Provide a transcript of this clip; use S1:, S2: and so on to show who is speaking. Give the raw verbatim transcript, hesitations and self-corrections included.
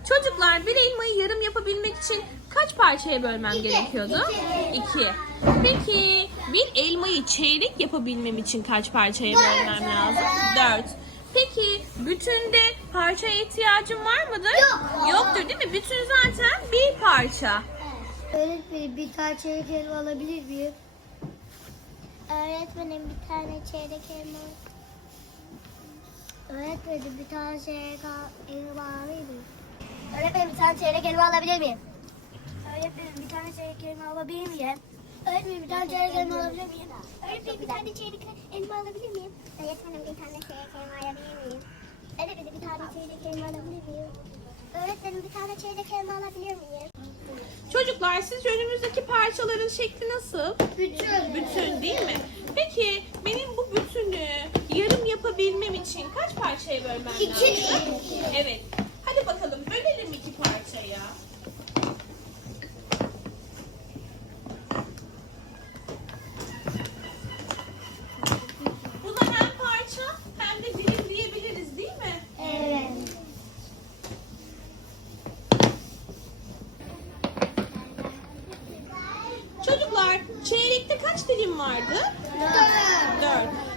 S1: Çocuklar, bir elmayı yarım yapabilmek için kaç parçaya bölmem
S2: İki.
S1: gerekiyordu?
S2: İki.
S1: İki. Peki bir elmayı çeyrek yapabilmem için kaç parçaya bölmem lazım? Dört. Peki bütünde parçaya ihtiyacım var mıdır?
S2: Yok.
S1: Yoktur değil mi? Bütün zaten bir parça.
S3: Öğretmenim bir tane çeyrek elma alabilir miyim?
S2: Öğretmenim bir tane çeyrek elma.
S3: Öğretmenim bir tane çeyrek al- elma alabilir miyim?
S2: Öğretmenim bir tane çeyrek elma alabilir miyim? Öğretmenim bir tane çeyrek elma alabilir miyim? Öğretmenim bir tane çeyrek elma alabilir miyim? Öğretmenim bir tane çeyrek elma alabilir miyim? Öğretmenim bir tane çeyrek elma alabilir miyim? Öğretmenim bir tane çeyrek elma alabilir miyim? Öğretmenim bir tane çeyrek elma alabilir miyim?
S1: Çocuklar, sizce önümüzdeki parçaların şekli nasıl?
S3: Bütün.
S1: Bütün değil mi? Peki benim bu bütünü yarım yapabilmem için kaç parçaya bölmem lazım?
S3: İki.
S1: Evet. Hadi bakalım, bölelim iki parçaya. Buna hem parça hem de dilim diyebiliriz değil mi?
S3: Evet.
S1: Çocuklar, çeyrekte kaç dilim vardı?
S3: Dört.
S1: Dört.